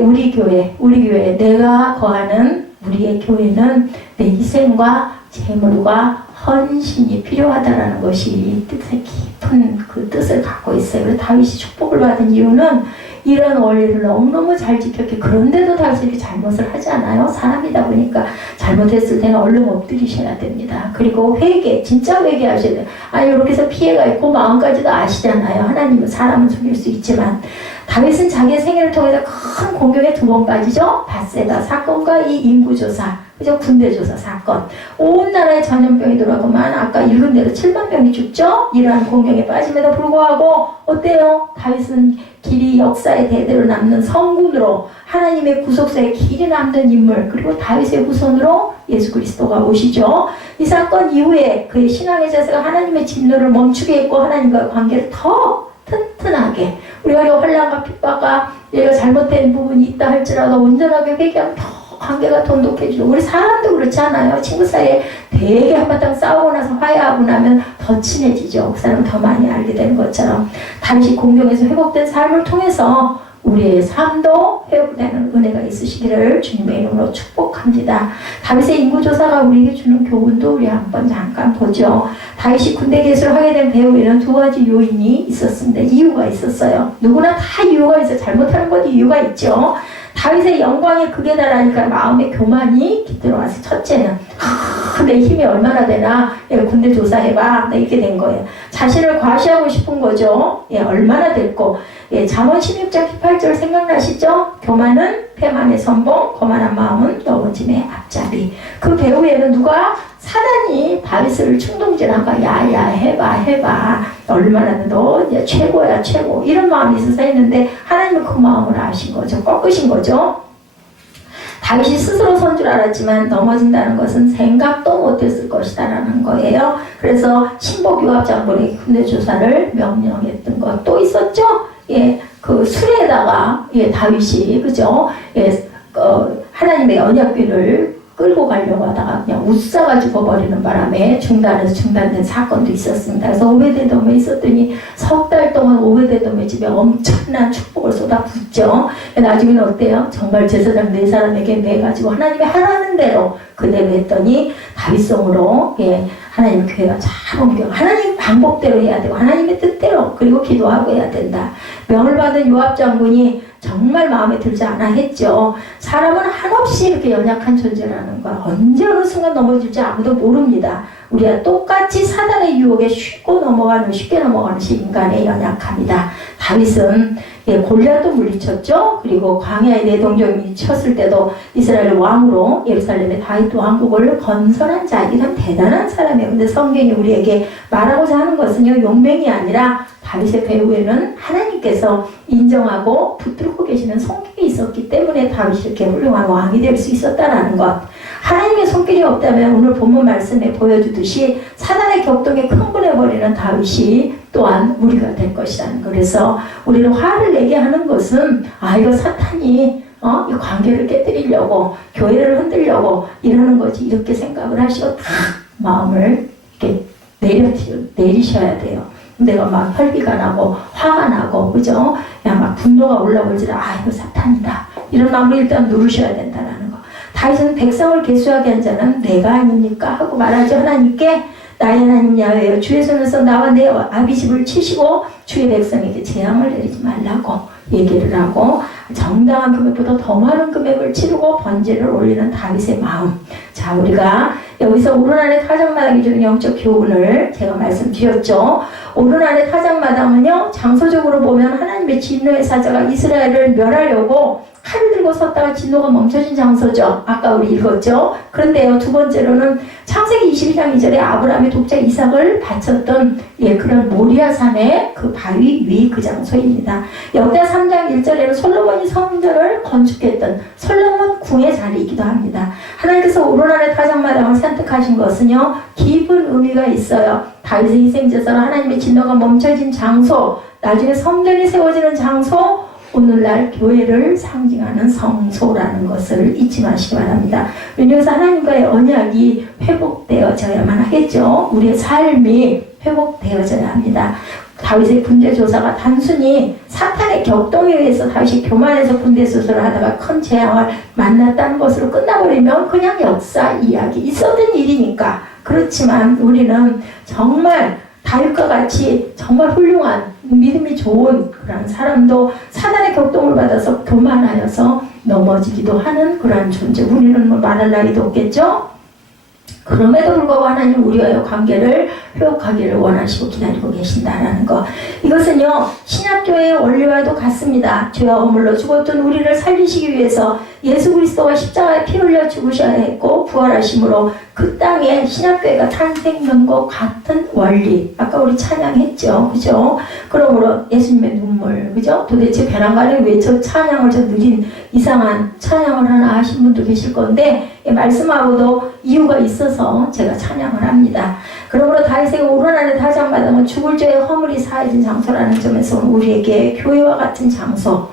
우리 교회 내가 거하는 우리의 교회는 내 희생과 제물과 헌신이 필요하다라는 것이 뜻의 깊은 그 뜻을 갖고 있어요. 그래서 다윗이 축복을 받은 이유는 이런 원리를 너무너무 잘 지켰기. 그런데도 다윗이 이렇게 잘못을 하지 않아요. 사람이다 보니까 잘못했을 때는 얼른 엎드리셔야 됩니다. 그리고 회개, 진짜 회개하셔야 돼요. 아니 이렇게 해서 피해가 있고 마음까지도 아시잖아요. 하나님은 사람은 속일 수 있지만 다윗은 자기의 생애를 통해서 큰 공격에 2번 빠지죠. 밧세바 사건과 이 인구조사, 그죠? 군대조사 사건. 온 나라에 전염병이 들어가고만 아까 읽은 대로 7만 명이 죽죠. 이러한 공격에 빠짐에도 불구하고 어때요? 다윗은 길이 역사의 대대로 남는 성군으로 하나님의 구속사에 길이 남는 인물, 그리고 다윗의 후손으로 예수 그리스도가 오시죠. 이 사건 이후에 그의 신앙의 자세가 하나님의 진노를 멈추게 했고 하나님과의 관계를 더 튼튼하게, 우리가 환난과 핍박과 얘가 잘못된 부분이 있다 할지라도 온전하게 회개하면 더 관계가 돈독해지고, 우리 사람도 그렇지 않아요? 친구 사이에 되게 한바탕 싸우고 나서 화해하고 나면 더 친해지죠. 그 사람 더 많이 알게 되는 것처럼 다윗이 공경에서 회복된 삶을 통해서 우리의 삶도 회복되는 은혜가 있으시기를 주님의 이름으로 축복합니다. 다윗의 인구조사가 우리에게 주는 교훈도 우리 한번 잠깐 보죠. 다윗이 군대 개수를 하게 된 배후에는 2가지 요인이 있었습니다. 이유가 있었어요. 누구나 다 이유가 있어요. 잘못하는 것도 이유가 있죠. 다윗의 영광에 극에 달하니까 마음의 교만이 깃들어와서, 첫째는 내 힘이 얼마나 되나, 군대 조사해봐, 이렇게 된 거예요. 자신을 과시하고 싶은 거죠. 얼마나 됐고, 잠언 16장 18절 생각나시죠? 교만은 패만의 선봉, 거만한 마음은 넘어짐의 앞잡이. 그 배후에는 누가? 사단이 다윗을 충동질한가, 야야 해봐, 얼마나 너 최고야 최고, 이런 마음이 있어서 했는데 하나님은 그 마음을 아신 거죠. 꺾으신 거죠. 다윗이 스스로 선 줄 알았지만 넘어진다는 것은 생각도 못했을 것이다라는 거예요. 그래서 신복 요압 장군에게 군대 조사를 명령했던 것 또 있었죠. 그 수레에다가 다윗이 그죠? 하나님의 언약궤를 끌고 가려고 하다가 그냥 웃사가 죽어버리는 바람에 중단된 사건도 있었습니다. 그래서 오베데돔에 있었더니 3달 동안 오베데돔의 집에 엄청난 축복을 쏟아붓죠. 나중에는 어때요? 정말 제사장 4사람에게 매가지고 하나님이 하라는 대로 그대로 했더니 다윗성으로 하나님 교회가 잘 옮겨. 하나님 방법대로 해야 되고 하나님의 뜻대로, 그리고 기도하고 해야 된다. 명을 받은 요압 장군이 정말 마음에 들지 않아 했죠. 사람은 한없이 이렇게 연약한 존재라는 걸 언제 어느 순간 넘어질지 아무도 모릅니다. 우리가 똑같이 사단의 유혹에 쉽게 넘어가는 인간의 연약함이다. 다윗은 골리앗도 물리쳤죠. 그리고 광야의 내동정이 쳤을 때도 이스라엘 왕으로 예루살렘의 다윗 왕국을 건설한 자, 이런 대단한 사람이에요. 근데 성경이 우리에게 말하고자 하는 것은요, 용맹이 아니라 다윗의 배후에는 하나님께서 인정하고 붙들고 계시는 손길이 있었기 때문에 다윗이 이렇게 훌륭한 왕이 될 수 있었다는 것. 하나님의 손길이 없다면 오늘 본문 말씀에 보여주듯이 사단의 격동에 흥분해버리는 다윗이 또한 무리가 될 것이라는 거. 그래서 우리는 화를 내게 하는 것은 이거 사탄이 이 관계를 깨뜨리려고, 교회를 흔들려고 이러는 거지, 이렇게 생각을 하시고 다 마음을 이렇게 내리셔야 돼요. 내가 막 혈기가 나고 화가 나고 그죠? 야 막 분노가 올라오지라 이거 사탄이다. 이런 마음을 일단 누르셔야 된다라는 거. 다윗은 백성을 계수하게 한 자는 내가 아닙니까? 하고 말하죠. 하나님께 나의 하나님 야훼여 주의 손에서 나와 내 아비집을 치시고 주의 백성에게 재앙을 내리지 말라고 얘기를 하고 정당한 금액보다 더 많은 금액을 치르고 번제를 올리는 다윗의 마음. 자, 우리가 여기서 오르난의 타작마당이 주는 영적 교훈을 제가 말씀드렸죠. 오르난의 타작마당은요, 장소적으로 보면 하나님의 진노의 사자가 이스라엘을 멸하려고 칼을 들고 섰다가 진노가 멈춰진 장소죠. 아까 우리 읽었죠. 그런데요, 두 번째로는 창세기 22장 2절에 아브라함의 독자 이삭을 바쳤던 그런 모리아산의 그 바위 위 그 장소입니다. 역대 3장 1절에는 솔로몬이 성전을 건축했던 솔로몬 궁의 자리이기도 합니다. 하나님께서 오르난의 타작마당을 선택하신 것은요, 깊은 의미가 있어요. 다윗의 희생제사로 하나님의 진노가 멈춰진 장소, 나중에 성전이 세워지는 장소, 오늘날 교회를 상징하는 성소라는 것을 잊지 마시기 바랍니다. 왜냐해서 하나님과의 언약이 회복되어져야만 하겠죠. 우리의 삶이 회복되어져야 합니다. 다윗의 군대조사가 단순히 사탄의 격동에 의해서 다윗이 교만해서 군대조사를 하다가 큰 재앙을 만났다는 것으로 끝나버리면 그냥 역사 이야기, 있었던 일이니까. 그렇지만 우리는 정말 다윗과 같이 정말 훌륭한 믿음이 좋은 그런 사람도 사단의 격동을 받아서 교만하여서 넘어지기도 하는 그런 존재. 우리는 뭐 말할 나위도 없겠죠? 그럼에도 불구하고 하나님 우리와의 관계를 회복하기를 원하시고 기다리고 계신다라는 것. 이것은요, 신약교회의 원리와도 같습니다. 죄와 허물로 죽었던 우리를 살리시기 위해서 예수 그리스도가 십자가에 피 흘려 죽으셔야 했고 부활하심으로 그 땅에 신약교회가 탄생된 것 같은 원리. 아까 우리 찬양했죠. 그죠? 그러므로 예수님의 눈물. 그죠? 도대체 벼랑간에 왜 저 찬양을 저 느린 이상한 찬양을 하나 하신 분도 계실 건데 말씀하고도 이유가 있어서 제가 찬양을 합니다. 그러므로 다윗의 오르난의 타작마당은 죽을 죄의 허물이 사해진 장소라는 점에서 우리에게 교회와 같은 장소.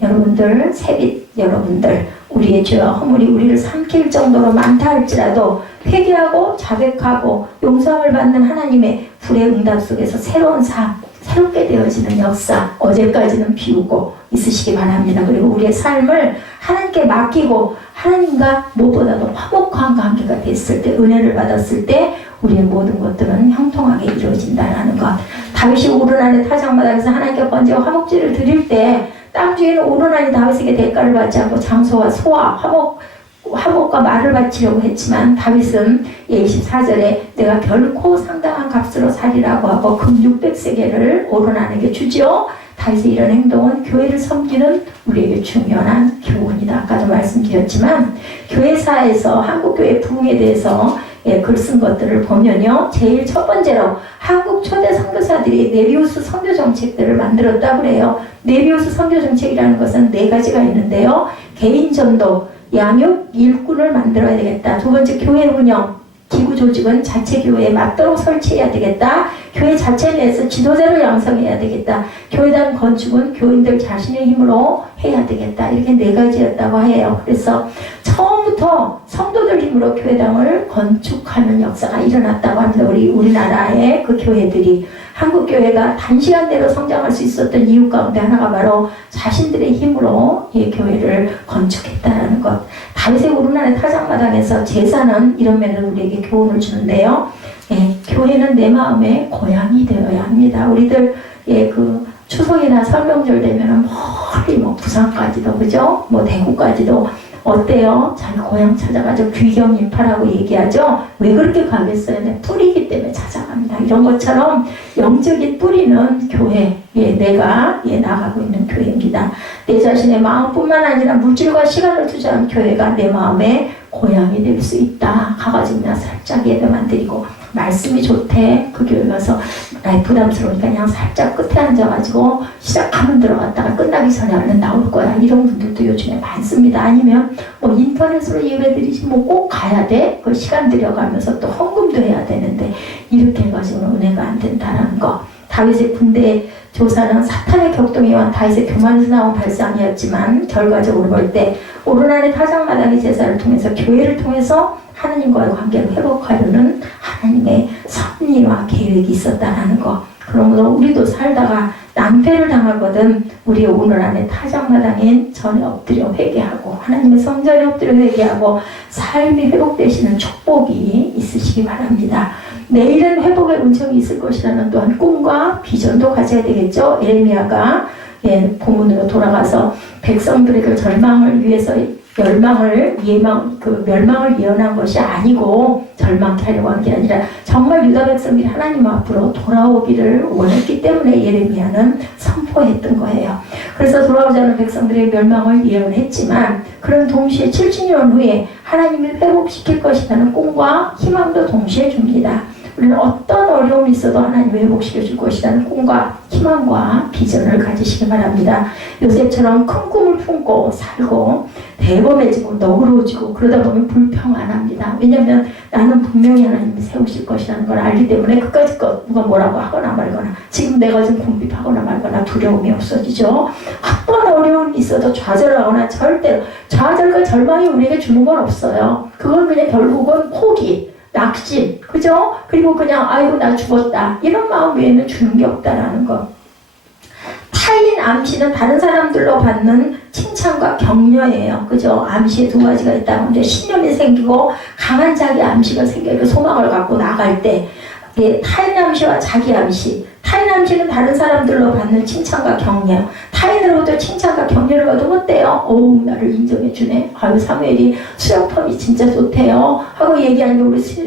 여러분들 세빛 여러분들 우리의 죄와 허물이 우리를 삼킬 정도로 많다 할지라도 회개하고 자백하고 용서함을 받는 하나님의 불의 응답 속에서 새로운 삶, 새롭게 되어지는 역사, 어제까지는 비우고 있으시기 바랍니다. 그리고 우리의 삶을 하나님께 맡기고 하나님과 무엇보다도 화목한 관계가 됐을 때, 은혜를 받았을 때 우리의 모든 것들은 형통하게 이루어진다는 것. 다윗이 오르난의 타작마당에서 하나님께 번제와 화목제를 드릴 때 땅 주인은 오르난이 다윗에게 대가를 받지 않고 장소와 소와 화목과 말을 바치려고 했지만 다윗은 24절에 내가 결코 상당한 값으로 살이라고 하고 금 600세겔을 오르난에게 주지요. 다윗의 이런 행동은 교회를 섬기는 우리에게 중요한 교훈이다. 아까도 말씀드렸지만 교회사에서 한국교회 부흥에 대해서 글 쓴 것들을 보면요, 제일 첫 번째로 한국 초대 선교사들이 네비우스 선교 정책들을 만들었다고 그래요. 네비우스 선교 정책이라는 것은 4가지가 있는데요. 개인 전도, 양육, 일꾼을 만들어야 되겠다. 두 번째, 교회 운영, 기구 조직은 자체 교회에 맞도록 설치해야 되겠다. 교회 자체 내에서 지도자를 양성해야 되겠다. 교회당 건축은 교인들 자신의 힘으로 해야 되겠다. 이렇게 4가지였다고 해요. 그래서 처음부터 성도들 힘으로 교회당을 건축하는 역사가 일어났다고 합니다. 우리나라의 그 교회들이. 한국 교회가 단시간 내로 성장할 수 있었던 이유 가운데 하나가 바로 자신들의 힘으로 이 교회를 건축했다는 것. 다윗의 오르난의 타작마당에서 제사는 이런 면에서 우리에게 교훈을 주는데요. 교회는 내 마음의 고향이 되어야 합니다. 우리들 그 추석이나 설명절 되면은 멀리 부산까지도 그죠? 대구까지도 어때요? 자기 고향 찾아가지고 귀경인파라고 얘기하죠. 왜 그렇게 가겠어요? 뿌리기 때문에 찾아갑니다. 이런 것처럼 영적인 뿌리는 교회, 내가 나가고 있는 교회입니다. 내 자신의 마음뿐만 아니라 물질과 시간을 투자한 교회가 내 마음의 고향이 될 수 있다. 가가지고 그냥 살짝 예배만 드리고 말씀이 좋대. 그 교회 가서 나이 부담스러우니까 그냥 살짝 끝에 앉아가지고 시작하면 들어갔다가 끝나기 전에 얼른 나올 거야. 이런 분들도 요즘에 많습니다. 아니면 인터넷으로 예배드리지 꼭 가야 돼. 그 시간 들여가면서 또 헌금도 해야 되는데 이렇게 해가지고는 은혜가 안 된다는 거. 다윗의 군대 조사는 사탄의 격동이와 다윗의 교만에서 나온 발상이었지만 결과적으로 볼 때 오르난의 타작마당의 제사를 통해서 교회를 통해서 하나님과의 관계를 회복하려는 하나님의 섭리와 계획이 있었다는 것. 그러므로 우리도 살다가 낭패를 당하거든 우리 오늘 안에 타작마당인 전에 엎드려 회개하고 하나님의 성전에 엎드려 회개하고 삶이 회복되시는 축복이 있으시기 바랍니다. 내일은 회복의 은총이 있을 것이라는 또한 꿈과 비전도 가져야 되겠죠. 예레미야가 본문으로 돌아가서 백성들에게 멸망을 예언한 것이 아니고 절망케 하려고 한 게 아니라 정말 유다 백성들이 하나님 앞으로 돌아오기를 원했기 때문에 예레미야는 선포했던 거예요. 그래서 돌아오지 않은 백성들의 멸망을 예언했지만 그런 동시에 70년 후에 하나님이 회복시킬 것이라는 꿈과 희망도 동시에 줍니다. 우리는 어떤 어려움이 있어도 하나님이 회복시켜 줄 것이라는 꿈과 희망과 비전을 가지시기 바랍니다. 요셉처럼 큰 꿈을 품고 살고 대범해지고 너그러워지고 그러다 보면 불평안합니다. 왜냐하면 나는 분명히 하나님이 세우실 것이라는 걸 알기 때문에 끝까지 누가 뭐라고 하거나 말거나 지금 내가 좀 궁핍하거나 말거나 두려움이 없어지죠. 어떤 어려움이 있어도 좌절하거나 절대로 좌절과 절망이 우리에게 주는 건 없어요. 그건 그냥 결국은 포기, 낙심, 그죠? 그리고 그냥 아이고 나 죽었다 이런 마음 외에는 주는 게 없다라는 것. 타인 암시는 다른 사람들로 받는 칭찬과 격려예요. 그죠? 암시에 두 가지가 있다고 하는데 신념이 생기고 강한 자기 암시가 생겨요. 소망을 갖고 나갈 때 타인 암시와 자기 암시. 타인 암시는 다른 사람들로 받는 칭찬과 격려. 타인으로부터 칭찬과 격려를 받으면 어때요? 어우 나를 인정해주네. 아유 사무엘이 수영펌이 진짜 좋대요. 하고 얘기하니까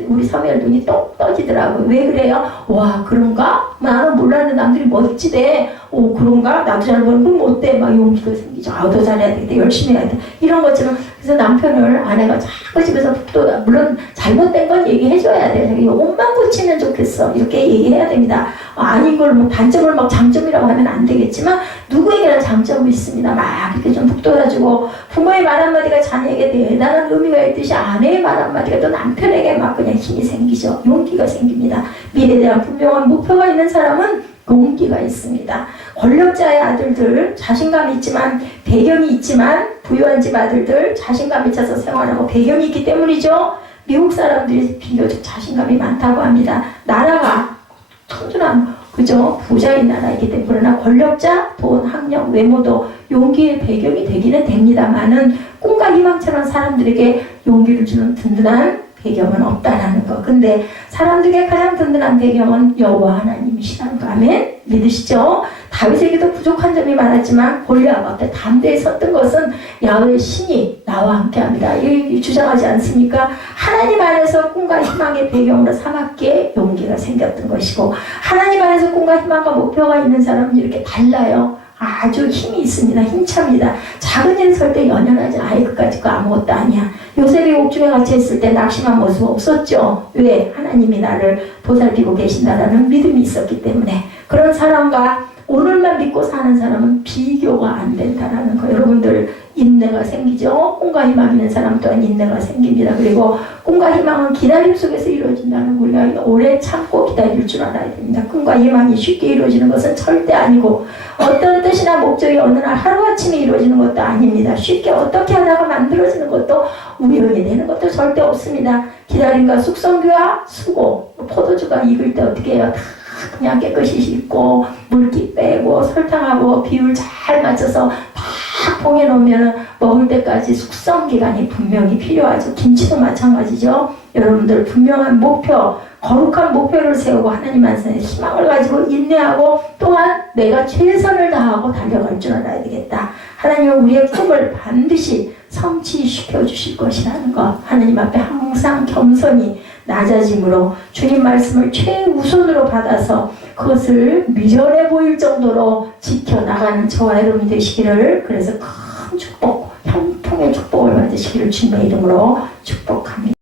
우리 사무엘 눈이 똑 떠지더라고요. 왜 그래요? 와 그런가? 나는 몰랐는데 남들이 멋지대. 오 그런가? 나도 잘 모르는 건 어때? 막 용기가 생기죠. 아 더 잘해야 되겠다. 열심히 해야 돼. 이런 것처럼 그래서 남편을 아내가 자꾸 집에서 또 물론 잘못된 건 얘기해줘야 돼. 옷만 고치면 좋겠어. 이렇게 얘기해야 됩니다. 아닌 걸 뭐 단점을 막 장점이라고 하면 안 되겠지만 누구에게나 장점이 있습니다. 막 이렇게 좀 북돋아주고 부모의 말 한마디가 자녀에게 대단한 의미가 있듯이 아내의 말 한마디가 또 남편에게 막 그냥 힘이 생기죠. 용기가 생깁니다. 미래에 대한 분명한 목표가 있는 사람은 용기가 있습니다. 권력자의 아들들 자신감이 있지만 배경이 있지만 부유한 집 아들들 자신감이 차서 생활하고 배경이 있기 때문이죠. 미국 사람들이 비교적 자신감이 많다고 합니다. 나라가 청준한 그죠? 부자인 나라이기 때문에 그러나 권력자, 돈, 학력, 외모도 용기의 배경이 되기는 됩니다만은 꿈과 희망처럼 사람들에게 용기를 주는 든든한 배경은 없다라는 거. 근데 사람들에게 가장 든든한 배경은 여호와 하나님이시라는 거. 아멘? 믿으시죠? 다윗에게도 부족한 점이 많았지만 골리앗 앞에 담대히 섰던 것은 야훼의 신이 나와 함께합니다. 이 주장하지 않습니까? 하나님 안에서 꿈과 희망의 배경으로 삼았기에 용기가 생겼던 것이고 하나님 안에서 꿈과 희망과 목표가 있는 사람은 이렇게 달라요. 아주 힘이 있습니다. 힘찹니다. 작은 일 설 때 연연하지 아이 그까짓 거 아무것도 아니야. 요셉이 옥중에 갇혀 있을 때 낙심한 모습 없었죠. 왜? 하나님이 나를 보살피고 계신다라는 믿음이 있었기 때문에. 그런 사람과 오늘만 믿고 사는 사람은 비교가 안 된다라는 거. 여러분들 인내가 생기죠. 꿈과 희망 있는 사람 또한 인내가 생깁니다. 그리고 꿈과 희망은 기다림 속에서 이루어진다는 거. 우리가 오래 참고 기다릴 줄 알아야 됩니다. 꿈과 희망이 쉽게 이루어지는 것은 절대 아니고 어떤 뜻이나 목적이 어느 날 하루아침에 이루어지는 것도 아닙니다. 쉽게 어떻게 하다가 만들어지는 것도 우연히 되는 것도 절대 없습니다. 기다림과 숙성교와 수고, 포도주가 익을 때 어떻게 해요? 다 그냥 깨끗이 씻고 물기 빼고 설탕하고 비율 잘 맞춰서 딱 봉해 놓으면 먹을 때까지 숙성 기간이 분명히 필요하죠. 김치도 마찬가지죠. 여러분들 분명한 목표, 거룩한 목표를 세우고 하나님 안에서 희망을 가지고 인내하고 또한 내가 최선을 다하고 달려갈 줄 알아야 되겠다. 하나님은 우리의 꿈을 반드시 성취시켜 주실 것이라는 것. 하나님 앞에 항상 겸손히 낮아짐으로 주님 말씀을 최우선으로 받아서 그것을 미련해 보일 정도로 지켜나가는 저와 여러분이 되시기를 그래서 큰 축복, 형통의 축복을 받으시기를 주님의 이름으로 축복합니다.